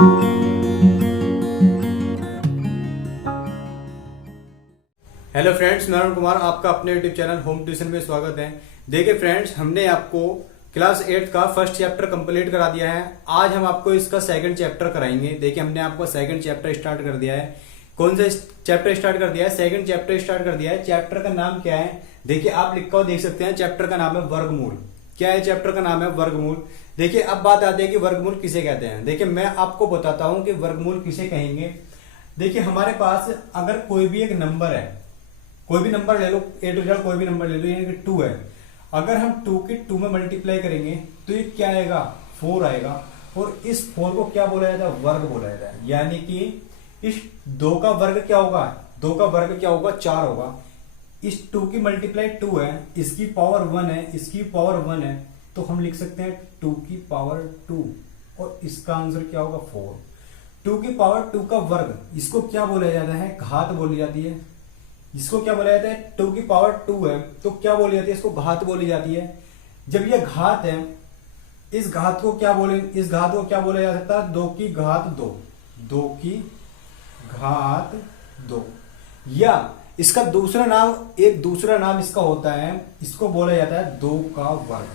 Hello friends, मैं अरुण कुमार, आपका अपने यूट्यूब चैनल होम ट्यूशन में स्वागत है। देखिए फ्रेंड्स, हमने आपको क्लास 8 का फर्स्ट चैप्टर कंप्लीट करा दिया है। आज हम आपको इसका सेकंड चैप्टर कराएंगे। देखिए, हमने आपको सेकंड चैप्टर स्टार्ट कर दिया है। कौन सा चैप्टर स्टार्ट कर दिया है? सेकंड चैप्टर स्टार्ट कर दिया है। चैप्टर का नाम क्या है? देखिए, आप लिखा हुआ देख सकते हैं। चैप्टर का नाम है वर्गमूल। क्या है? चैप्टर का नाम है वर्गमूल। देखिए, अब बात आती है कि वर्गमूल किसे कहते हैं। देखिए, मैं आपको बताता हूं कि वर्गमूल किसे कहेंगे। देखिए, हमारे पास अगर कोई भी एक नंबर है, कोई भी नंबर ले लो, ए टू जेड कोई भी नंबर ले लो, यानी कि 2 है। अगर हम 2 के 2 में मल्टीप्लाई करेंगे तो ये क्या आएगा? 4 आएगा। और इस 4 को क्या बोला जाता है? वर्ग बोला जाता है। यानी कि इस 2 का वर्ग क्या होगा? 2 का वर्ग क्या होगा? 4 होगा। इस 2 की मल्टीप्लाई 2 है, इसकी पावर 1 है, इसकी पावर 1 है, तो हम लिख सकते हैं 2 की पावर 2, और इसका आंसर क्या होगा? 4। 2 की पावर 2 का वर्ग, इसको क्या बोला जाता है? घात बोली जाती है। इसको क्या बोला जाता है? 2 की पावर 2 है तो क्या बोली जाती है? इसको घात बोली जाती है। जब ये घात है, इस घात को क्या बोला जा सकता है? 2 की घात 2, 2 की घात 2। या इसका दूसरा नाम इसका होता है, इसको बोला जाता है 2 का वर्ग।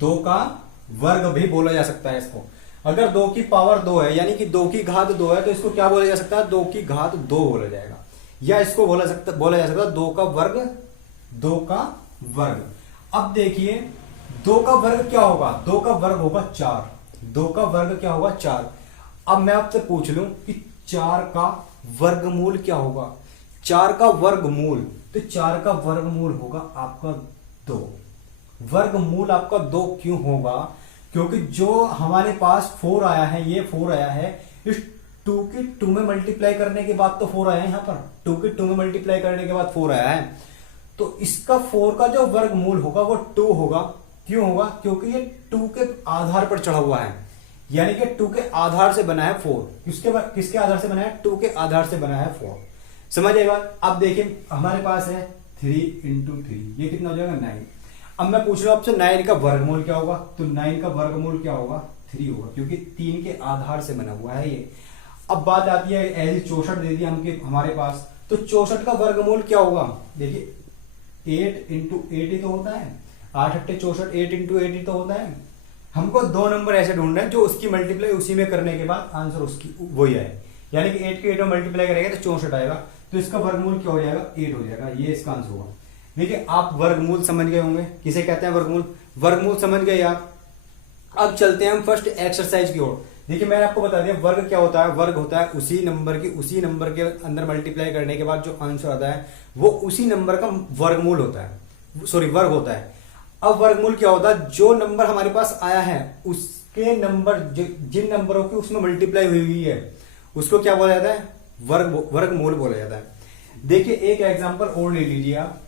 2 का वर्ग भी बोला जा सकता है इसको। अगर 2 की पावर 2 है, यानी कि 2 की घात 2 है, तो इसको क्या बोला जा सकता है? 2 की घात 2 बोला जाएगा। या इसको बोला जा सकता है 2 का वर्ग। 2 का वर्ग। अब देखिए, 2 का वर्ग क्या होगा? 2 का वर्ग होगा 4। 2 का वर्ग क्या होगा? 4। अब मैं आपसे पूछ लूं कि 4 का वर्गमूल क्या होगा? 4 का वर्गमूल, तो 4 का वर्गमूल होगा आपका 2। वर्गमूल आपका 2 क्यों होगा? क्योंकि जो हमारे पास 4 आया है, ये 4 आया है, इस 2 की 2 में मल्टीप्लाई करने के बाद तो 4 आया है। यहां पर 2 की 2 में मल्टीप्लाई करने के बाद 4 आया है, तो इसका 4 का जो वर्गमूल होगा वो 2 होगा। क्यों होगा? क्योंकि ये 2 के आधार पर चढ़ा हुआ है, यानी कि 2 के आधार से बना है 4। किसके आधार से बना है? 2 के आधार से बना है 4। समझ आएगा? अब देखिए, हमारे पास है 3 × 3, ये कितना हो जाएगा? 9। अब मैं पूछ रहा हूं आपसे 9 का वर्गमूल क्या होगा? तो 9 का वर्गमूल क्या होगा? 3 होगा, क्योंकि 3 के आधार से बना हुआ है ये। अब बात आती है, ऐसी 64 दे दी हमारे पास, तो 64 का वर्गमूल क्या होगा? देखिए, 8 × 8 ही तो होता है। 8 × 64, 8 × 8 ही तो होता है। हमको 2 नंबर ऐसे ढूंढना है जो उसकी मल्टीप्लाई उसी में करने के बाद आंसर उसकी वही आए। यानी कि 8 के 8 में मल्टीप्लाई करेंगे तो 64 आएगा, तो इसका वर्गमूल क्या हो जाएगा? 8 हो जाएगा। ये इसका आंसर होगा। देखिए, आप वर्गमूल समझ गए होंगे, किसे कहते हैं वर्गमूल। वर्गमूल समझ गए आप। अब चलते हैं हम फर्स्ट एक्सरसाइज की ओर। देखिए, मैंने आपको बता दिया वर्ग क्या होता है। वर्ग होता है उसी नंबर के अंदर मल्टीप्लाई करने के बाद जो आंसर आता है वो उसी नंबर का वर्गमूल होता है, वर्ग होता है। अब वर्गमूल क्या होता है? जो नंबर हमारे पास आया है उसके नंबर, जिन नंबरों की उसमें मल्टीप्लाई हुई है, उसको क्या बोला जाता है? वर्गमूल बोला जाता है। देखिए, एक एग्जाम्पल और ले लीजिए आप।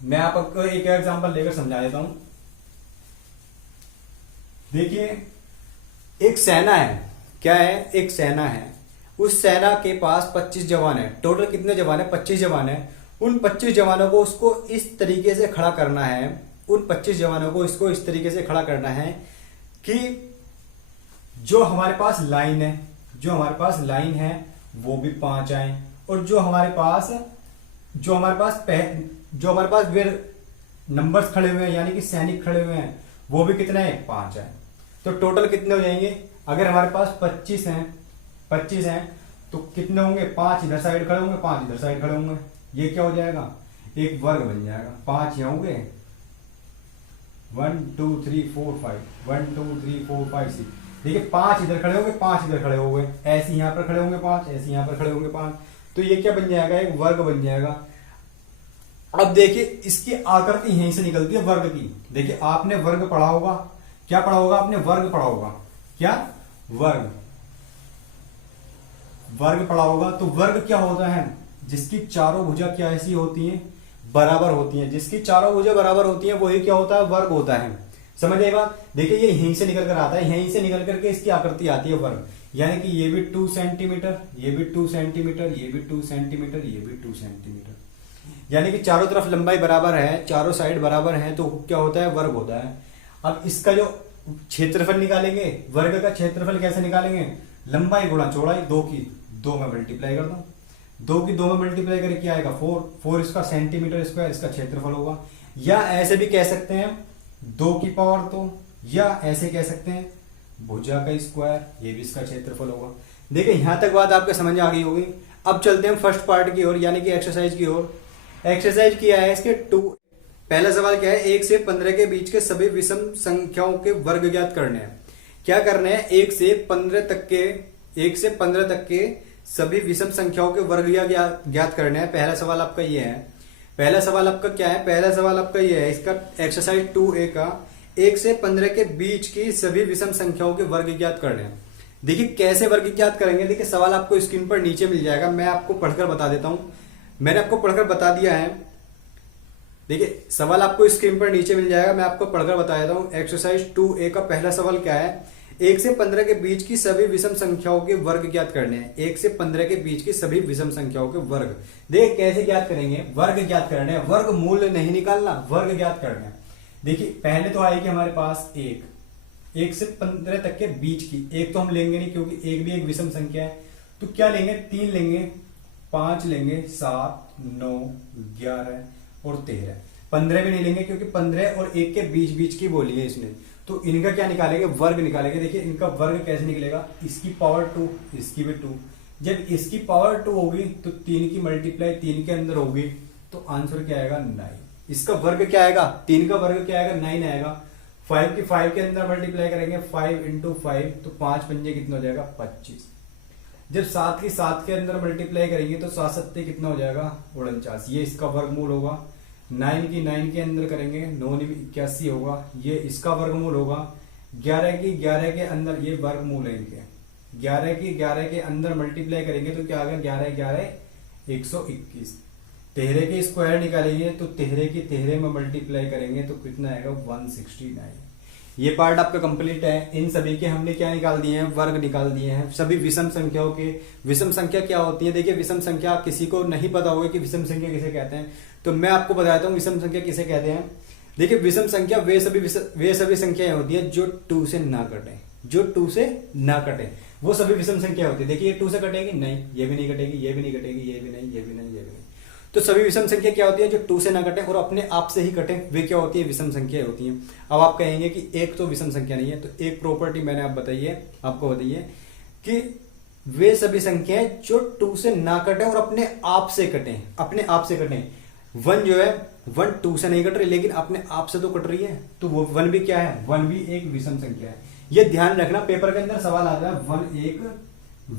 मैं आपको एक एग्जाम्पल लेकर समझा देता हूं। देखिए, एक सेना है। क्या है? एक सेना है। उस सेना के पास 25 जवान है। टोटल कितने जवान है? 25 जवान है। उन 25 जवानों को उसको इस तरीके से खड़ा करना है, उन 25 जवानों को इसको इस तरीके से खड़ा करना है कि जो हमारे पास लाइन है वो भी 5 आए, और जो हमारे पास वे नंबर्स खड़े हुए हैं, यानी कि सैनिक खड़े हुए हैं, वो भी कितने हैं? 5 है। तो टोटल कितने हो जाएंगे? अगर हमारे पास 25 हैं तो कितने होंगे? 5 इधर साइड खड़े होंगे, 5 इधर साइड खड़े होंगे। ये क्या हो जाएगा? एक वर्ग बन जाएगा। 5 यहाँ होंगे, 1 2 3 4 5, 1 2 3 4 5 6। देखिए, 5 इधर खड़े होंगे, 5 इधर खड़े होंगे, ऐसे यहाँ पर खड़े होंगे 5, ऐसे यहाँ पर खड़े होंगे 5। तो ये क्या बन जाएगा? एक वर्ग बन जाएगा। अब देखिए, इसकी आकृति यहीं से निकलती है वर्ग की। देखिए, आपने वर्ग पढ़ा होगा। क्या पढ़ा होगा आपने? वर्ग पढ़ा होगा। क्या? वर्ग पढ़ा होगा। तो वर्ग क्या होता है? जिसकी चारों भुजा क्या ऐसी होती हैं? बराबर होती हैं। जिसकी चारों भुजा बराबर होती हैं वही क्या होता है? वर्ग होता है। समझ आए बात? देखिए, ये यहीं से निकल कर आता है, यहीं से निकल करके इसकी आकृति आती है वर्ग। यानी कि ये भी 2 सेंटीमीटर, ये भी 2 सेंटीमीटर, ये भी 2 सेंटीमीटर, ये भी 2 सेंटीमीटर। यानी कि चारों तरफ लंबाई बराबर है, चारों साइड बराबर है, तो क्या होता है? वर्ग होता है। अब इसका जो क्षेत्रफल निकालेंगे। वर्ग का क्षेत्रफल कैसे निकालेंगे? लंबाई गुणा चौड़ाई, 2 की 2 में मल्टीप्लाई कर दो, 2 की 2 में मल्टीप्लाई करके क्या आएगा 4 इसका सेंटीमीटर स्क्वायर इसका क्षेत्रफल होगा। या ऐसे भी कह सकते हैं 2 की पावर 2, या ऐसे कह सकते हैं भुजा का स्क्वायर, ये भी इसका क्षेत्रफल होगा। देखिए यहां तक बात आपके समझ आ गई होगी। अब चलते हैं फर्स्ट पार्ट की ओर, यानी कि एक्सरसाइज की ओर। एक्सरसाइज किया है इसके 2। पहला सवाल क्या है, 1 से 15 के बीच के सभी विषम संख्याओं के वर्ग ज्ञात करने हैं। क्या करना है, 1 से 15 तक के सभी विषम संख्याओं के वर्ग ज्ञात करने हैं। पहला सवाल आपका ये है। पहला सवाल आपका क्या है, पहला सवाल आपका ये है इसका एक्सरसाइज 2A का 1 से 15 के बीच की सभी विषम संख्याओं के वर्ग ज्ञात करने हैं। देखिए कैसे वर्ग ज्ञात करेंगे, देखिए सवाल आपको स्क्रीन पर नीचे मिल जाएगा, मैं आपको पढ़कर बता देता हूं। मैंने आपको पढ़कर बता दिया है, देखिए सवाल आपको स्क्रीन पर नीचे मिल जाएगा, मैं आपको पढ़कर बता देता हूं। एक्सरसाइज 2A का पहला सवाल क्या है, 1 से 15 के बीच की सभी विषम संख्याओं के वर्ग ज्ञात करने हैं। 1 से 15 के बीच की सभी विषम संख्याओं के वर्ग। देखिए कैसे ज्ञात करेंगे, वर्ग ज्ञात करने हैं, वर्ग मूल्य नहीं निकालना, वर्ग ज्ञात करने हैं। देखिए पहले तो आएगी हमारे पास 1 से 15 तक के बीच की, एक तो हम लेंगे नहीं क्योंकि एक भी एक विषम संख्या है, तो क्या लेंगे 3 लेंगे, 5 लेंगे, 7, 9, 11 और 13। 15 भी नहीं लेंगे क्योंकि 15 और 1 के बीच बीच की बोली है इसने, तो इनका क्या निकालेंगे, वर्ग निकालेंगे। देखिए इनका वर्ग कैसे निकलेगा, इसकी पावर 2, इसकी भी 2। जब इसकी पावर 2 होगी तो 3 की मल्टीप्लाई 3 के अंदर होगी, तो आंसर क्या आएगा 9। इसका वर्ग क्या आएगा, 3 का वर्ग क्या आएगा 9 आएगा। 5 की 5 के अंदर मल्टीप्लाई करेंगे 5 इंटू 5, तो 5 पंजे कितना हो जाएगा 25। जब 7 की 7 के अंदर मल्टीप्लाई करेंगे तो 7 सत्ते कितना हो जाएगा 49, ये इसका वर्गमूल होगा। 9 की 9 के अंदर करेंगे 9 81 होगा, ये इसका वर्गमूल होगा। 11 की 11 के अंदर ये वर्गमूल है इनके, 11 की 11 के अंदर मल्टीप्लाई करेंगे तो क्या आ गया 11 11 121। 13 के स्क्वायर निकालेंगे तो 13 की 13 में मल्टीप्लाई करेंगे तो कितना आएगा 169। ये पार्ट आपका कंप्लीट है। इन सभी के हमने क्या निकाल दिए हैं, वर्ग निकाल दिए हैं सभी विषम संख्याओं के। विषम संख्या क्या होती है, देखिए विषम संख्या किसी को नहीं पता होगा कि विषम संख्या किसे कहते हैं, तो मैं आपको बताता हूँ विषम संख्या किसे कहते हैं। देखिए विषम संख्या वे सभी संख्याएं होती है जो 2 से ना कटे, जो 2 से ना कटे, वो सभी विषम संख्या होती है। देखिए ये 2 से कटेगी नहीं, ये भी नहीं कटेगी, ये भी नहीं कटेगी, ये भी नहीं, ये भी नहीं, ये भी नहीं। तो सभी विषम संख्या क्या होती है जो 2 से ना कटे और अपने आप से ही कटे, वे क्या होती है विषम संख्या होती है। अब आप कहेंगे कि एक तो विषम संख्या नहीं है, तो एक प्रॉपर्टी मैंने आपको बताइए कि वे सभी संख्याएं जो 2 से ना कटे और अपने आप से कटे, अपने आप से कटे। 1 जो है 1 2 से नहीं कट रही लेकिन अपने आप से तो कट रही है, तो वो 1 भी क्या है, 1 भी एक विषम संख्या है। ये ध्यान रखना, पेपर के अंदर सवाल आता है 1 एक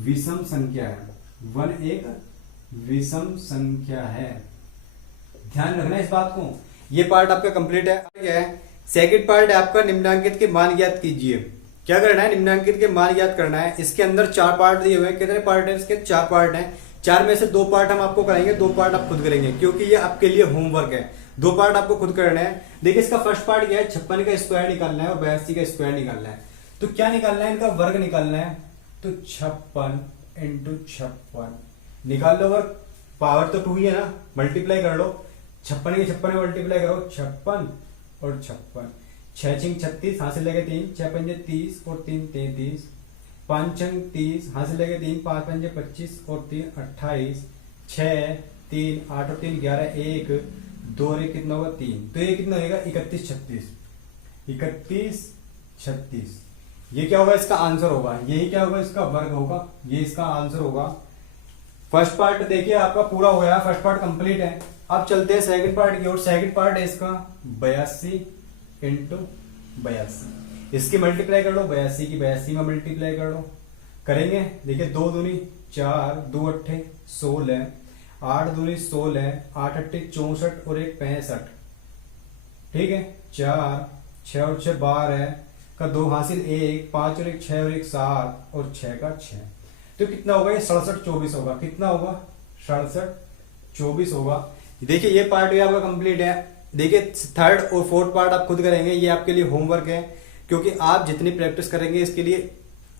विषम संख्या है, 1 एक विषम संख्या है, ध्यान रखना इस बात को। ये पार्ट आपका कंप्लीट है। क्या है सेकंड पार्ट है आपका निम्नांकित के मान ज्ञात कीजिए। क्या करना है, निम्नांकित के मान ज्ञात करना है। इसके अंदर 4 पार्ट दिए हुए हैं। कितने पार्ट है इसके, 4 पार्ट हैं। 4 में से 2 पार्ट हम आपको कराएंगे, 2 पार्ट आप खुद करेंगे क्योंकि ये आपके लिए होमवर्क है। 2 पार्ट आपको खुद करना है। देखिए इसका फर्स्ट पार्ट क्या है, 56 का स्क्वायर निकालना है और 82 का स्क्वायर निकालना है। तो क्या निकालना है, इनका वर्ग निकालना है। तो 56 इंटू 56 निकाल लो, वर्ग पावर तो 2 ही है ना, मल्टीप्लाई कर लो। 56 के 56 में मल्टीप्लाई करो, 56 और 56, 6 6 36 हाथ से लगे 3, 6 पंजे 30 और 3 33, 5 6 30 हाथ से लगे 3, 5 पंजे 25 और 3 28, 6 3 8 और 3 11, 1 2 और 1 कितना होगा 3, तो ये कितना होगा 31 36, 31 36। ये क्या होगा, इसका आंसर होगा, यही क्या होगा, इसका वर्ग होगा, ये इसका आंसर होगा। फर्स्ट पार्ट देखिए आपका पूरा हो गया, फर्स्ट पार्ट कंप्लीट है। अब चलते हैं सेकंड पार्ट की ओर। सेकंड पार्ट है इसका 82 इंटू 82, इसकी मल्टीप्लाई कर लो, 82 की 82 में मल्टीप्लाई कर लो, करेंगे। देखिए 2 दूनी 4, 2 अट्ठे 16, 8 दूनी 16, 8 अट्ठे 64 और 1 65, ठीक है। 4 6 और 6 12 का 2 हासिल 1, 5 और 1 6 और 1 7 और 6 का 6, तो कितना होगा ये 67 24 होगा। कितना होगा 67 24 होगा। देखिए ये पार्ट भी आपका कंप्लीट है। देखिए थर्ड और फोर्थ पार्ट आप खुद करेंगे, ये आपके लिए होमवर्क है क्योंकि आप जितनी प्रैक्टिस करेंगे इसके लिए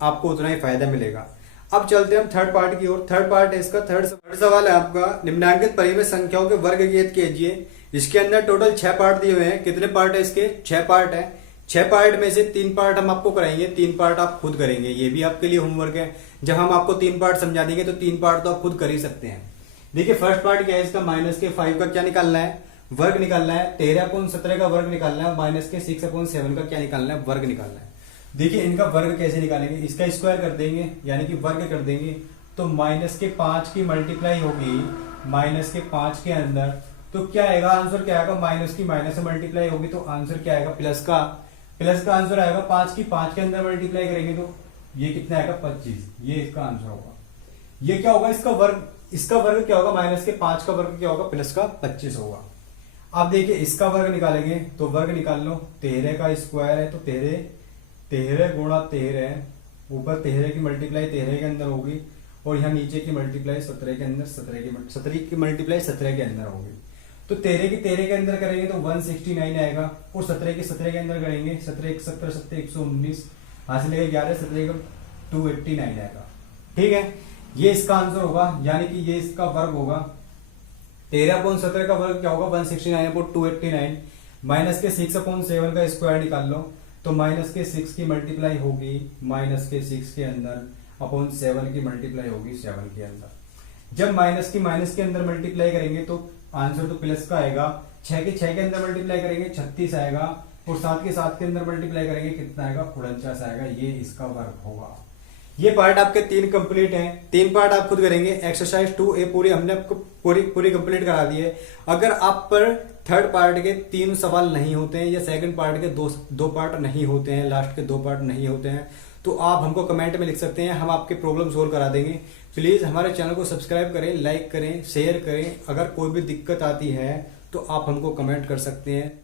आपको उतना ही फायदा मिलेगा। अब चलते हैं हम थर्ड पार्ट की ओर। थर्ड पार्ट है इसका थर्ड सवाल है आपका, निम्नांकित परिमेय संख्याओं के वर्ग ज्ञात कीजिए। इसके अंदर टोटल 6 पार्ट दिए हुए हैं। कितने पार्ट है इसके, 6 पार्ट है। 6 पार्ट में से 3 पार्ट हम आपको कराएंगे, 3 पार्ट आप खुद करेंगे। ये भी आपके लिए होमवर्क है। जब हम आपको 3 पार्ट समझा देंगे तो 3 पार्ट तो आप खुद कर ही सकते हैं। देखिए फर्स्ट पार्ट क्या है इसका, -5 का क्या निकालना है, वर्ग निकालना है। 13/17 का वर्ग निकालना है। -6/7 का क्या निकालना है, वर्ग निकालना है। देखिए इनका वर्ग कैसे निकालेंगे, इसका स्क्वायर कर देंगे यानी कि वर्ग कर देंगे, तो -5 की मल्टीप्लाई होगी -5 के अंदर, तो क्या आएगा आंसर, क्या आएगा, माइनस की माइनस से मल्टीप्लाई होगी तो आंसर क्या आएगा, प्लस का आंसर आएगा। 5 की 5 के अंदर मल्टीप्लाई करेंगे तो ये कितना आएगा, 25। ये इसका आंसर होगा। ये क्या होगा, इसका वर्ग क्या होगा, -5 का वर्ग क्या होगा, प्लस का 25 होगा। अब देखिए इसका वर्ग निकालेंगे तो वर्ग निकाल लो, 13 का स्क्वायर है तो 13 गुणा 13, ऊपर 13 की मल्टीप्लाई 13 के अंदर होगी और यहाँ नीचे की मल्टीप्लाई 17 के अंदर, 17 की मल्टीप्लाई 17 के अंदर होगी। तो 13 की 13 के अंदर करेंगे तो 169 आएगा और 17 की 17 के अंदर करेंगे 17 17 17 119, हासिल है 11, 17 का 289 आएगा। ठीक है, ये इसका आंसर होगा, यानी कि ये इसका वर्ग होगा। 13/17 का वर्ग क्या होगा, 169/289, माइनस के 6/7 का स्क्वायर निकाल लो तो -6 की मल्टीप्लाई होगी -6 के अंदर अपॉन 7 की मल्टीप्लाई होगी 7 के अंदर। जब माइनस के अंदर मल्टीप्लाई करेंगे तो आंसर तो प्लस का आएगा। 6 के अंदर मल्टीप्लाई करेंगे 36 आएगा और 7 के अंदर मल्टीप्लाई करेंगे कितना आएगा, 49 आएगा। ये इसका वर्ग होगा। ये पार्ट आपके 3 कंप्लीट हैं। 3 पार्ट आप खुद करेंगे। एक्सरसाइज 2A पूरी हमने आपको पूरी कंप्लीट करा दी है। अगर आप पर थर्ड पार्ट के 3 सवाल नहीं होते हैं या सेकंड पार्ट के दो पार्ट नहीं होते हैं, लास्ट के 2 पार्ट नहीं होते हैं, तो आप हमको कमेंट में लिख सकते हैं, हम आपके प्रॉब्लम सोल्व करा देंगे। प्लीज हमारे चैनल को सब्सक्राइब करें, लाइक करें, शेयर करें। अगर कोई भी दिक्कत आती है तो आप हमको कमेंट कर सकते हैं।